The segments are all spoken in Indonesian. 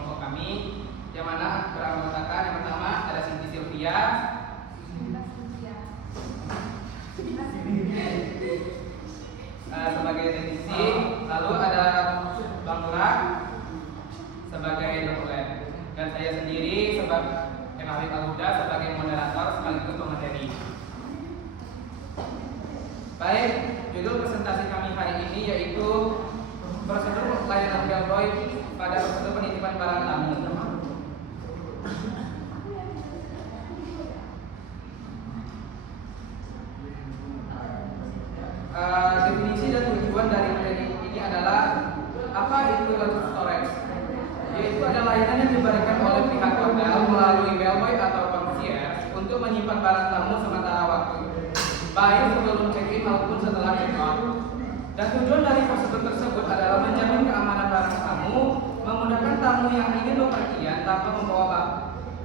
kelompok kami, yang mana beranggotakan yang pertama ada Siti Sylvia, sebagai teknisi, lalu ada Bang Rak sebagai dosen, dan saya sendiri sebagai Hafid Al-Huda sebagai moderator sekaligus pemateri. Baik, judul presentasi kami hari ini yaitu prosedur layanan bellboy pada prosedur penitipan barang tamu. Definisi dan tujuan dari materi ini adalah apa itu logistic storage, yaitu adalah layanan yang diberikan oleh pihak hotel melalui bellboy atau concierge untuk menyimpan barang tamu sementara waktu, baik sebelum check-in maupun setelah check-out. Dan tujuan dari prosedur tersebut adalah menjamin keamanan barang tamu, memudahkan tamu yang ingin bepergian tanpa membawa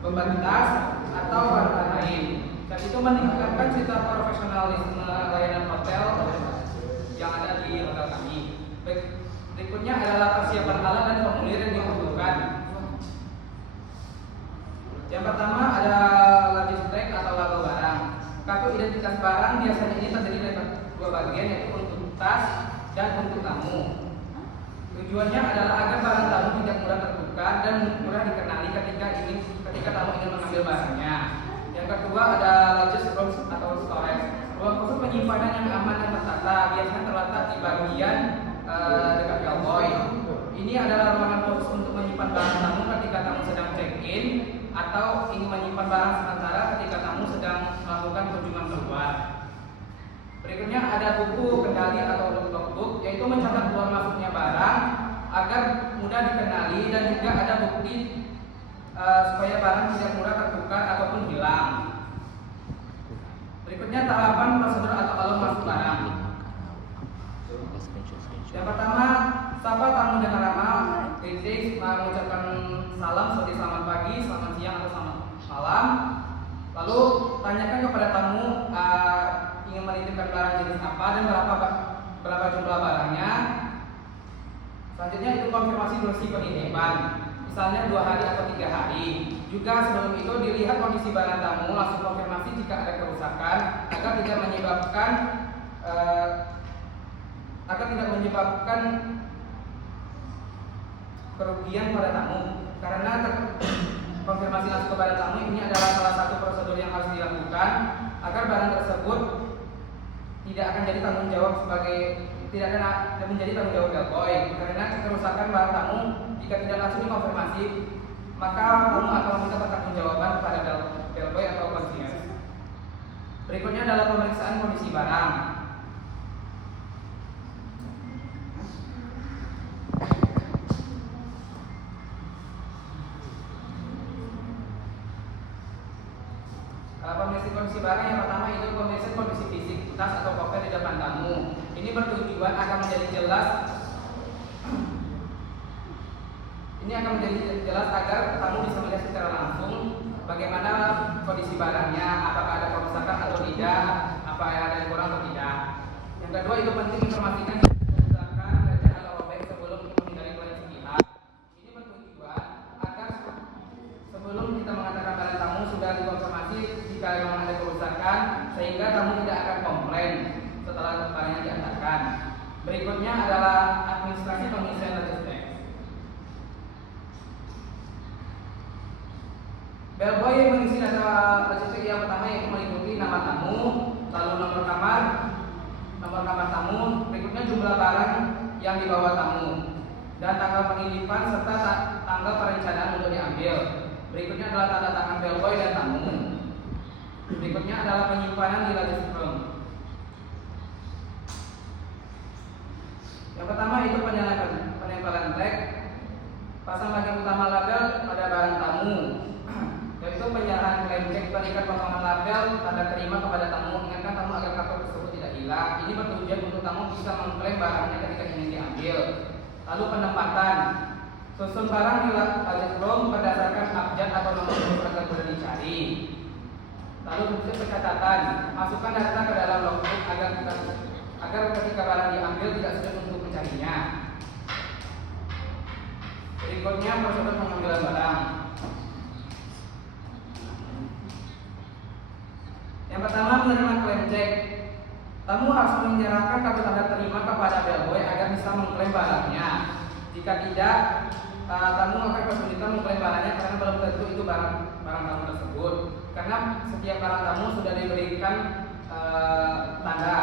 beban tas atau barang lain, dan itu meningkatkan citra profesionalisme layanan hotel yang ada di hotel kami. Berikutnya adalah persiapan alat dan formulir yang dibutuhkan. Yang pertama ada logistik atau label barang. Kartu identitas barang biasanya ini terdiri dari dua bagian, yaitu untuk tas dan untuk tamu. Tujuannya adalah agar barang tamu tidak mudah tertukar dan mudah dikenali ketika tamu ingin mengambil barangnya. Yang kedua ada logistic room atau storage. Ruang khusus penyimpanan yang aman dan tertata, biasanya terletak di bagian dekat bellboy. Ini adalah ruangan khusus untuk menyimpan barang tamu ketika tamu sedang check-in atau ingin menyimpan barang sementara ketika tamu sedang melakukan kunjungan keluar. Berikutnya ada buku kendali atau logbook, yaitu mencatat keluar masuknya barang agar mudah dikenali, dan juga ada bukti supaya barang tidak mudah tertukar ataupun hilang. Berikutnya tahapan prosedur atau alur masuk barang. Yang pertama, sapa tamu dengan ramah, kritik, mengucapkan salam seperti selamat pagi, selamat siang, atau selamat malam. Lalu tanyakan kepada tamu ingin menitipkan barang jenis apa dan berapa jumlah barangnya. Selanjutnya itu konfirmasi durasi penitipan, misalnya 2 hari atau 3 hari. Juga sebelum itu dilihat kondisi barang tamu, langsung konfirmasi jika ada kerusakan agar tidak menyebabkan kerugian pada tamu. Karena konfirmasi langsung kepada tamu ini adalah salah satu prosedur yang harus dilakukan agar barang tersebut tidak akan menjadi tanggung jawab bellboy. Karena kerusakan barang tamu jika tidak langsung dikonfirmasi, maka tamu akan meminta pertanggungjawaban kepada bellboy atau concierge. Berikutnya adalah pemeriksaan kondisi barang. Pemeriksaan kondisi barang yang pertama itu pemeriksaan kondisi fisik tas atau koper di depan tamu. Ini bertujuan akan menjadi jelas. Ini akan menjadi jelas agar tamu bisa melihat secara langsung bagaimana kondisi barangnya, apakah ada kerusakan atau tidak, apa ada yang kurang atau tidak. Yang kedua itu penting informasikan kerusakan dan atau robek sebelum kita menghindari koreksi pihak. Ini bertujuan agar sebelum kita mengatakan barang tamu sudah dikonfirmasi jika memang ada kerusakan, sehingga tamu tidak akan komplain setelah barangnya diantarkan. Berikutnya adalah administrasi pengisian logistik. Bellboy yang mengisi data logistik yang pertama yaitu meliputi nama tamu, lalu nomor kamar tamu, berikutnya jumlah barang yang dibawa tamu, dan tanggal pengiriman serta tanggal perencanaan untuk diambil. Berikutnya adalah tanda tangan bellboy dan tamu. Berikutnya adalah penyimpanan di logistik room. Yang pertama itu penempelan tag, pasang bagian utama label pada barang tamu, yaitu penyerahan klaim cek terikat potongan label tanda terima kepada tamu. Ingatkan tamu agar kartu tersebut tidak hilang. Ini bertujuan untuk tamu bisa mengklaim barangnya ketika ingin diambil. Lalu penempatan, susun barang di logistik room berdasarkan abjad atau nomor urut agar mudah dicari. Lalu fungsi pencatatan, masukkan data ke dalam logbook agar ketika barang diambil tidak sulit untuk mencarinya. Berikutnya prosedur pengambilan barang. Yang pertama, menerima klaim cek. Tamu harus menyerahkan kartu tanda terima kepada bellboy agar bisa mengklaim barangnya. Jika tidak, tamu akan kesulitan mengklaim barangnya karena belum tentu itu barang tamu tersebut. Karena setiap barang tamu sudah diberikan tanda.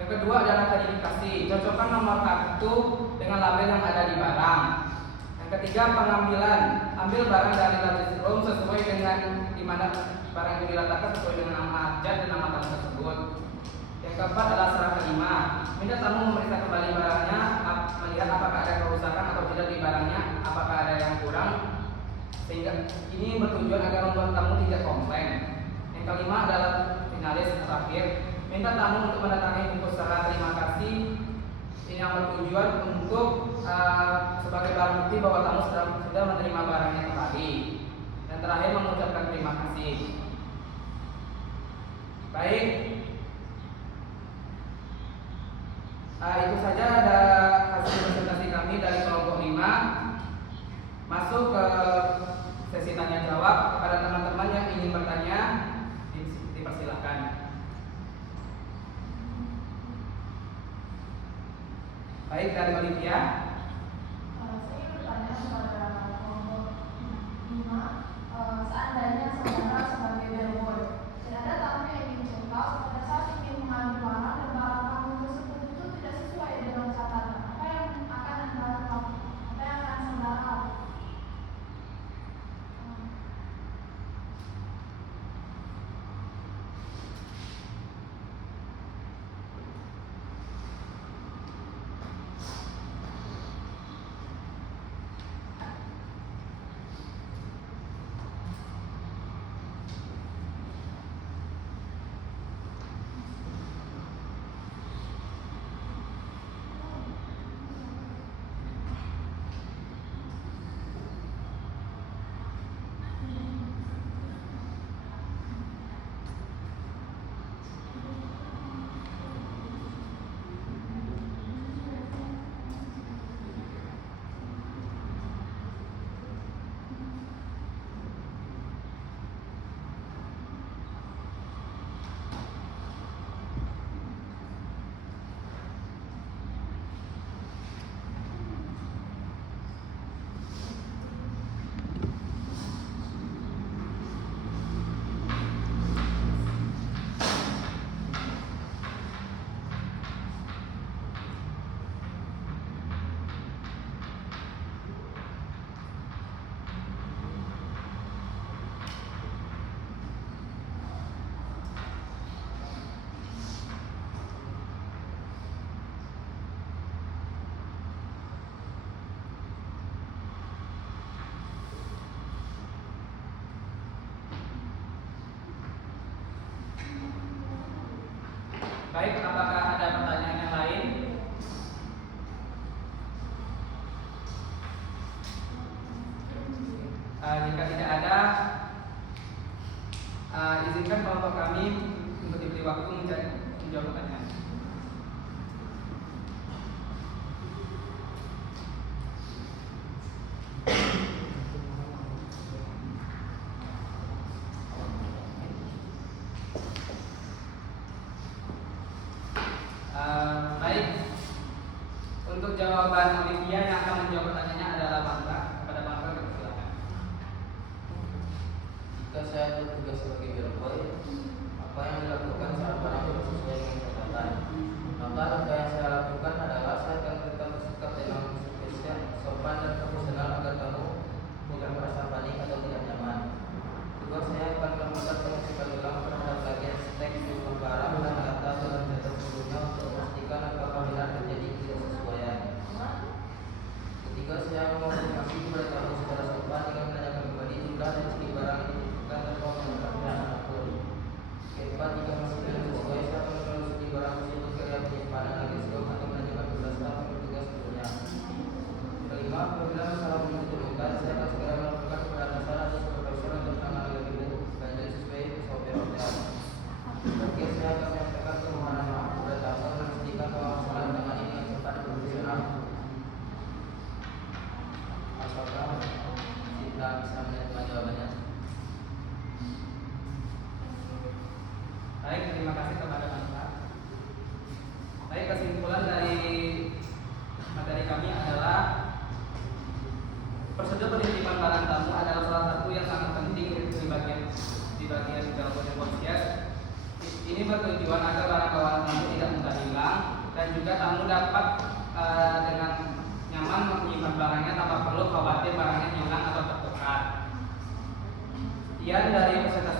Yang kedua adalah verifikasi. Cocokkan nomor kartu dengan label yang ada di barang. Yang ketiga, pengambilan. Ambil barang dari logistik room sesuai dengan di mana barang itu diletakkan sesuai dengan nama abjad dan nama tamu tersebut. Yang keempat adalah serah terima. Minta tamu memeriksa kembali barangnya, melihat apakah ada kerusakan atau tidak di barangnya, apakah ada yang kurang, sehingga ini bertujuan agar membuat tamu tidak komplain. Yang kelima adalah finalis terakhir. Minta tamu untuk mendatangi bungkus serah terima kasih. Ini yang bertujuan untuk sebagai barang bukti bahwa tamu sudah menerima barangnya kembali. Dan terakhir mengucapkan terima kasih. Baik, itu saja ada hasil presentasi kami dari kelompok 5. Masuk ke sesi tanya jawab. Kepada teman-teman yang ingin bertanya, dipersilakan. Baik, dari Olivia. Saya bertanya kepada kelompok 5. Seandainya saudara sebagai bellboy dan ada tamu yang ingin check out, pada saat ingin mengambil barang dan barang tamu tersebut itu tidak sesuai dengan catatan, apa yang akan saudara lakukan? Baik, apakah ada pertanyaan yang lain? Jika tidak ada, izinkan kelompok kami untuk diberi waktu menjawab pertanyaan. Baik, untuk jawaban Olivia yang akan menjawab pertanyaannya adalah Bangga. Kepada Bangga, silakan. Jika saya bertugas sebagai bellboy, apa yang dilakukan saat barang tidak sesuai dengan catatan? berterima kasih kepada Bapak. Baik, kesimpulan dari materi kami adalah prosedur penitipan barang tamu adalah salah satu yang sangat penting di bagian dalam negosiasi. Ini bertujuan agar barang bawaan tamu tidak mudah hilang dan juga tamu dapat dengan nyaman menyimpan barangnya tanpa perlu khawatir barangnya hilang atau tertukar. Sekian dari presentasi